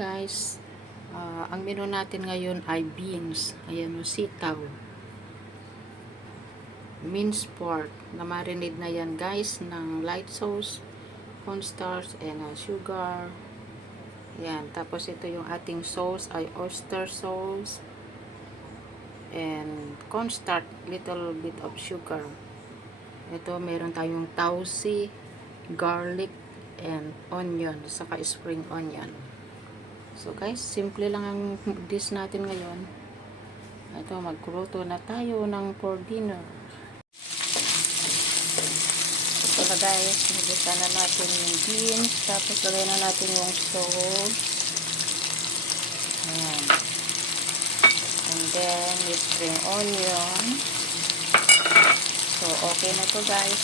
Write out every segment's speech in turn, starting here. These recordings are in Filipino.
guys, ang menu natin ngayon ay beans. Ayan o, sitaw. Minced pork. Na-marinate na yan guys ng light sauce, cornstarch, and sugar. Ayan. Tapos ito yung ating sauce ay oyster sauce and cornstarch, little bit of sugar. Ito meron tayong tausi, garlic, and onion, saka spring onion. So guys, simple lang ang dish natin ngayon. Ito, magluto na tayo ng for dinner. Ito na guys, nagisa na natin yung beans, tapos lagay na natin yung sauce. Ayan. And then, yung spring onion. So, okay na to guys.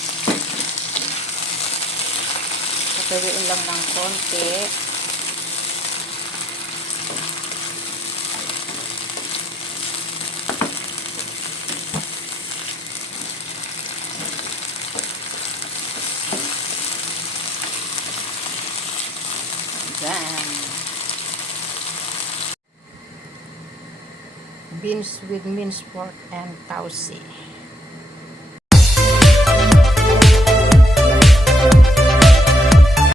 Patuyuin lang ng konti. Yan. Beans with minced pork and tausi.